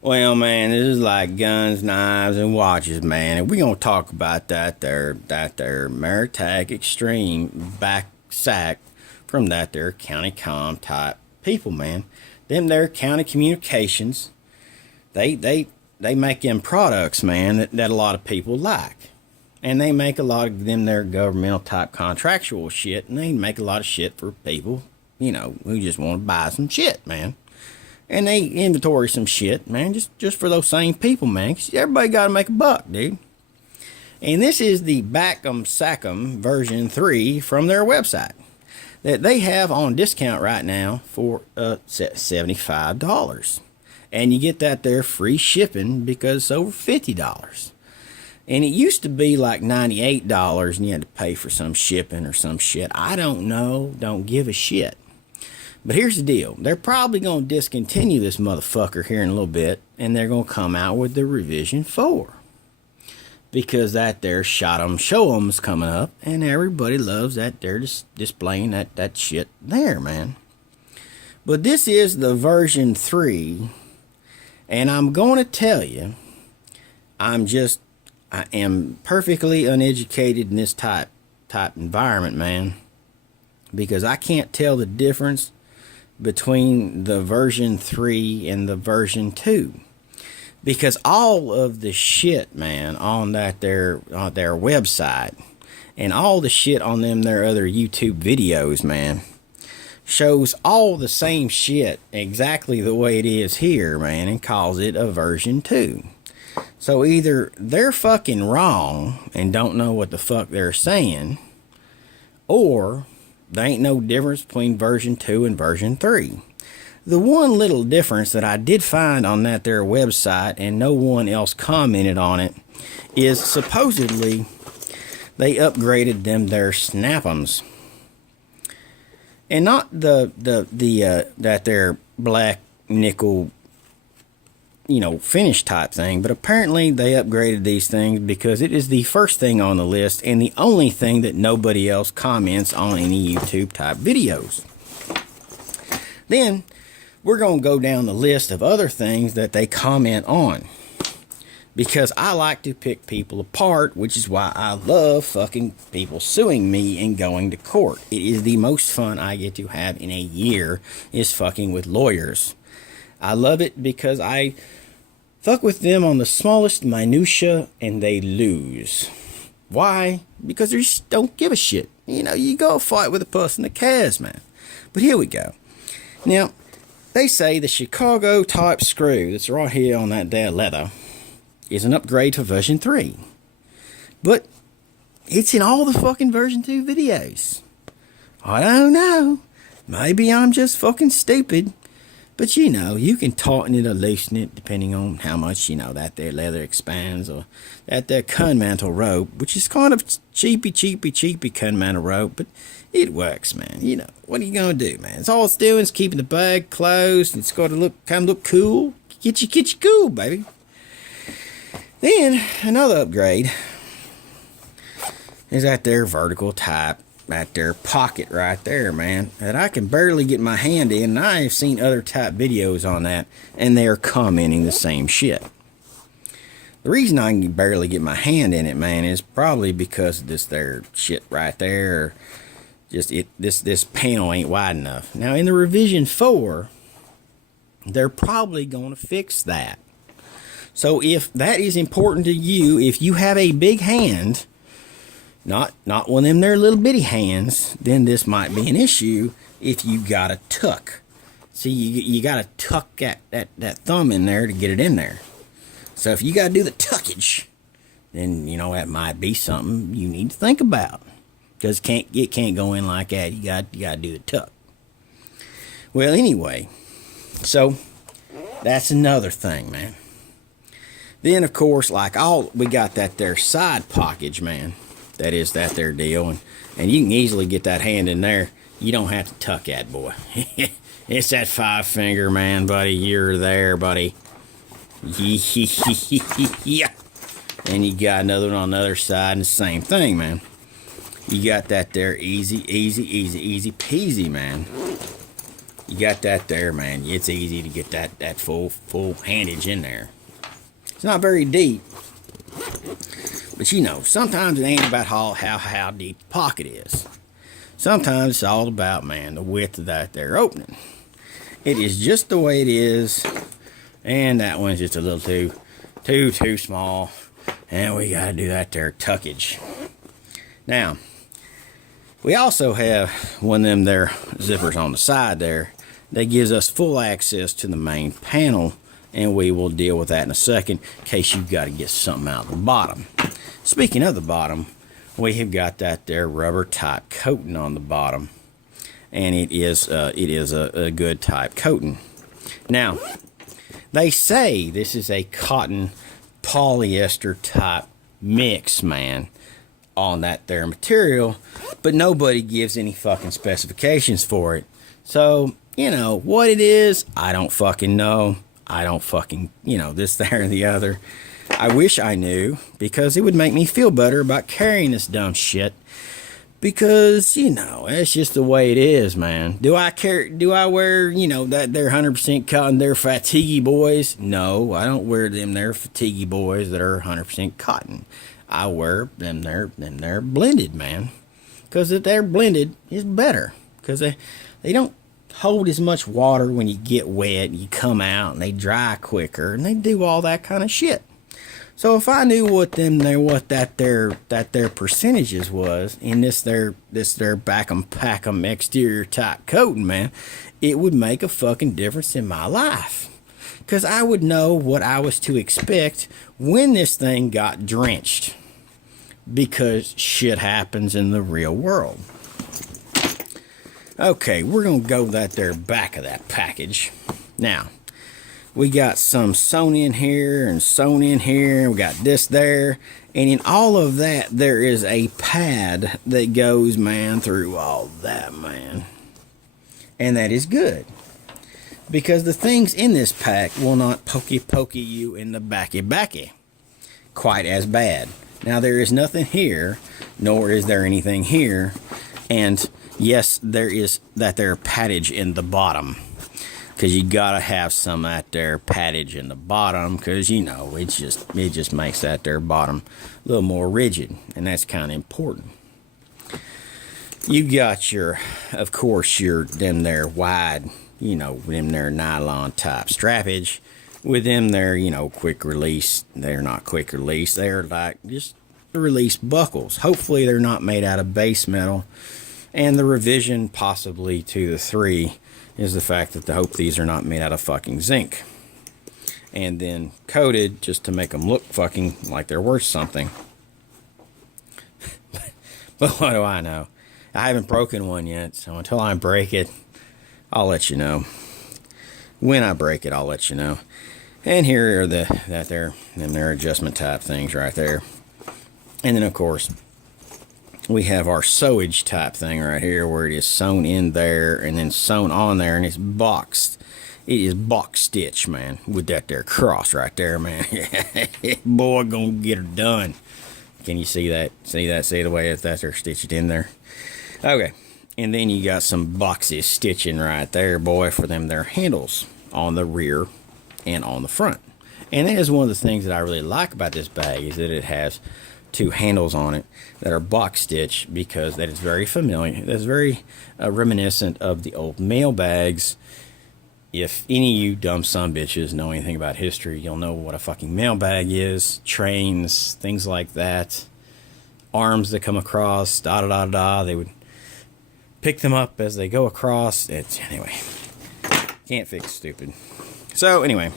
Well, man, this is like guns, knives, and watches, man. And we're gonna talk about that there Maritag Extreme back sack from that there county com type people, man. Them there county communications, they make them products, man, that a lot of people like. And they make a lot of them their governmental type contractual shit, and they make a lot of shit for people, who just want to buy some shit, man. And they inventory some shit, man, just for those same people, man. 'Cause everybody got to make a buck, dude. And this is the Back'em Sack'em version 3 from their website that they have on discount right now for $75. And you get that there free shipping because it's over $50. And it used to be like $98 and you had to pay for some shipping or some shit. I don't know. Don't give a shit. But here's the deal. They're probably going to discontinue this motherfucker here in a little bit. And they're going to come out with the revision 4. Because that there shot 'em, show 'em's coming up. And everybody loves that they're just displaying that shit there, man. But this is the version 3. And I'm going to tell you, I am perfectly uneducated in this type environment, man, because I can't tell the difference between the version 3 and the version 2, because all of the shit, man, on their website and all the shit on their other YouTube videos, man, shows all the same shit exactly the way it is here, man, and calls it a version 2. So either they're fucking wrong and don't know what the fuck they're saying, or there ain't no difference between version 2 and version 3. The one little difference that I did find on that their website, and no one else commented on it, is supposedly they upgraded them their snap-ems. And not that their black nickel finish type thing, but apparently they upgraded these things because it is the first thing on the list and the only thing that nobody else comments on any YouTube type videos. Then we're going to go down the list of other things that they comment on, because I like to pick people apart, which is why I love fucking people suing me and going to court. It is the most fun I get to have in a year, is fucking with lawyers. I love it because I fuck with them on the smallest minutia and they lose. Why? Because they just don't give a shit. You go fight with a person that cares, man. But here we go. Now, they say the Chicago type screw that's right here on that there leather is an upgrade to version 3. But it's in all the fucking version 2 videos. I don't know. Maybe I'm just fucking stupid. But you can tighten it or loosen it depending on how much, that there leather expands, or that there Kunmantle rope, which is kind of cheapy Kunmantle rope, but it works, man. What are you going to do, man? It's all it's doing is keeping the bag closed. It's got to look cool. Get you cool, baby. Then, another upgrade is that there vertical type, that there pocket right there, man, that I can barely get my hand in, and I have seen other type videos on that, and they are commenting the same shit. The reason I can barely get my hand in it, man, is probably because of this there shit right there. Just this panel ain't wide enough. Now, in the revision 4, they're probably going to fix that. So if that is important to you, if you have a big hand, not one of them there little bitty hands, then this might be an issue if you got to tuck. See, you got to tuck that thumb in there to get it in there. So if you got to do the tuckage, then, that might be something you need to think about. Because it can't go in like that. You got to do the tuck. Well, anyway, so that's another thing, man. Then, of course, we got that there side pockage, man. That is that there deal. And you can easily get that hand in there. You don't have to tuck that, boy. It's that 5-finger, man, buddy. You're there, buddy. Yeah. And you got another one on the other side, and the same thing, man. You got that there easy peasy, man. You got that there, man. It's easy to get that full handage in there. It's not very deep, but you know, sometimes it ain't about how deep the pocket is. Sometimes it's all about, man, the width of that there opening. It is just the way it is, and that one's just a little too small, and we gotta do that there tuckage. Now, we also have one of them there zippers on the side there that gives us full access to the main panel, and we will deal with that in a second in case you've got to get something out of the bottom. Speaking of the bottom, we have got that there rubber type coating on the bottom, and it is a good type coating. Now, they say this is a cotton polyester type mix, man, on that there material, but nobody gives any fucking specifications for it. So, you know, what it is, I don't fucking know. I don't fucking, you know, this, there, and the other. I wish I knew, because it would make me feel better about carrying this dumb shit. Because, you know, that's just the way it is, man. Do I wear, you know, that they're 100% cotton, they're fatigue boys? No, I don't wear them there fatigue boys that are 100% cotton. I wear them they're blended, man. Because if they're blended, it's better. Because they don't hold as much water when you get wet, you come out, and they dry quicker, and they do all that kind of shit. So if I knew what that their percentages was in this their back 'em pack 'em exterior type coating, man, it would make a fucking difference in my life. Because I would know what I was to expect when this thing got drenched. Because shit happens in the real world. Okay, we're going to go that there back of that package. Now, we got some sewn in here and sewn in here. We got this there. And in all of that, there is a pad that goes, man, through all that, man. And that is good. Because the things in this pack will not pokey you in the backy quite as bad. Now, there is nothing here, nor is there anything here. And yes, there is that there paddage in the bottom. Because you gotta have some of that there paddage in the bottom. Because, you know, it just makes that there bottom a little more rigid. And that's kind of important. You got of course, them there wide, you know, them there nylon type strappage. With them there, you know, quick release. They're not quick release. They're like just release buckles. Hopefully they're not made out of base metal. And the revision possibly to the 3 is the fact that I hope these are not made out of fucking zinc. And then coated just to make them look fucking like they're worth something. But what do I know? I haven't broken one yet, so until I break it, I'll let you know. When I break it, I'll let you know. And here are their adjustment type things right there. And then of course, we have our sewage type thing right here where it is sewn in there and then sewn on there, and it's boxed. It is box stitch, man, with that there cross right there, man. Boy, gonna get her done. Can you see that? See the way that's there stitched in there? Okay. And then you got some boxy stitching right there, boy, for them their handles on the rear and on the front. And that is one of the things that I really like about this bag, is that it has 2 handles on it that are box stitch, because that is very familiar. That's very reminiscent of the old mail bags. If any of you dumb sumbitches know anything about history, you'll know what a fucking mail bag is. Trains, things like that. Arms that come across, They would pick them up as they go across. Anyway, can't fix stupid. So anyway,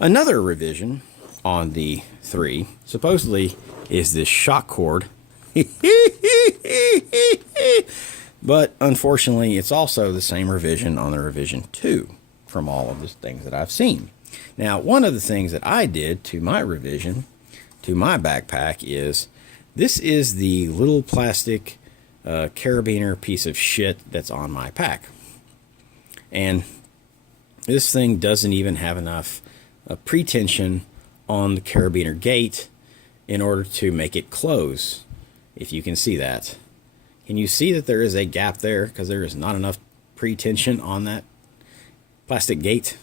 another revision on the 3 supposedly is this shock cord. But unfortunately, it's also the same revision on the revision 2 from all of the things that I've seen. Now, one of the things that I did to my revision to my backpack is, this is the little plastic carabiner piece of shit that's on my pack. And this thing doesn't even have enough pretension on the carabiner gate in order to make it close, if you can see that. Can you see that there is a gap there? Because there is not enough pre-tension on that plastic gate.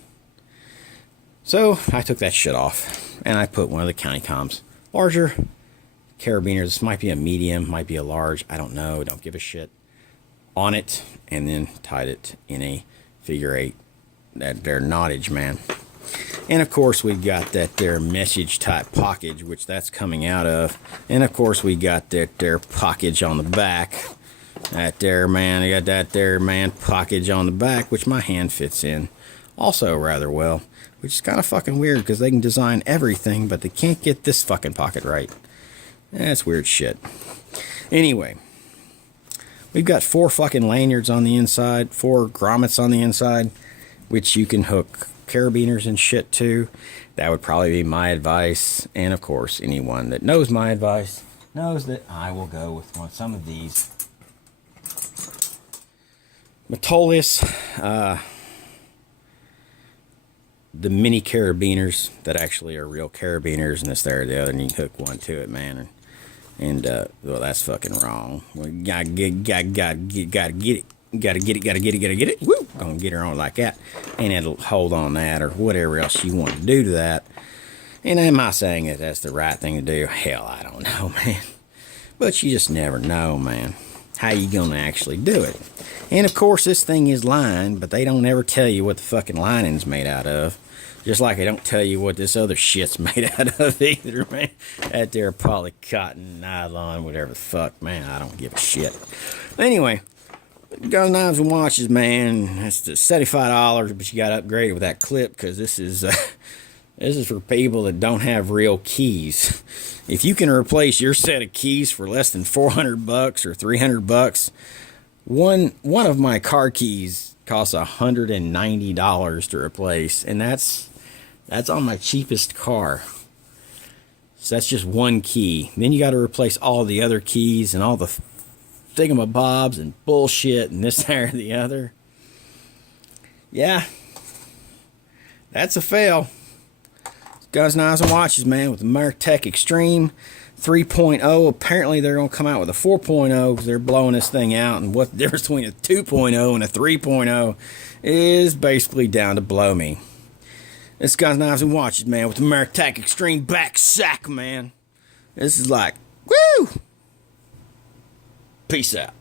So I took that shit off and I put one of the county comms, larger carabiners. This might be a medium, might be a large, I don't know, don't give a shit, on it, and then tied it in a figure 8, that there knottage, man. And of course we got that there message type pockage, which that's coming out of. And of course we got that there pockage on the back. That there, man, I got that there, man, pockage on the back, which my hand fits in also rather well. Which is kind of fucking weird because they can design everything, but they can't get this fucking pocket right. That's weird shit. Anyway, we've got 4 fucking lanyards on the inside, 4 grommets on the inside, which you can hook carabiners and shit to. That would probably be my advice. And of course, anyone that knows my advice knows that I will go with some of these Metolius, the mini carabiners that actually are real carabiners, and this there or the other, and you can hook one to it, man. And well, that's fucking wrong. We gotta get it. Woo! Gonna get her on like that, and it'll hold on that or whatever else you want to do to that. And am I saying that that's the right thing to do? Hell, I don't know, man. But you just never know, man. How you gonna actually do it? And of course, this thing is lined, but they don't ever tell you what the fucking lining's made out of. Just like they don't tell you what this other shit's made out of either, man. That there poly cotton, nylon, whatever the fuck, man. I don't give a shit. Anyway, guns, knives, and watches, man. That's the $75, but you got to upgrade it with that clip because this is for people that don't have real keys. If you can replace your set of keys for less than $400 or $300, one of my car keys costs $190 to replace, and that's on my cheapest car. So that's just one key. Then you got to replace all the other keys and all the thingamabobs and bullshit and this, that, or the other. Yeah, that's a fail. Guns, knives, and watches, man, with the Martech Extreme 3.0. Apparently they're going to come out with a 4.0 because they're blowing this thing out, and what the difference between a 2.0 and a 3.0 is basically down to blow me. This Guns, Knives, and Watches, man, with the Martech Extreme back sack, man. This is like, woo! Peace out.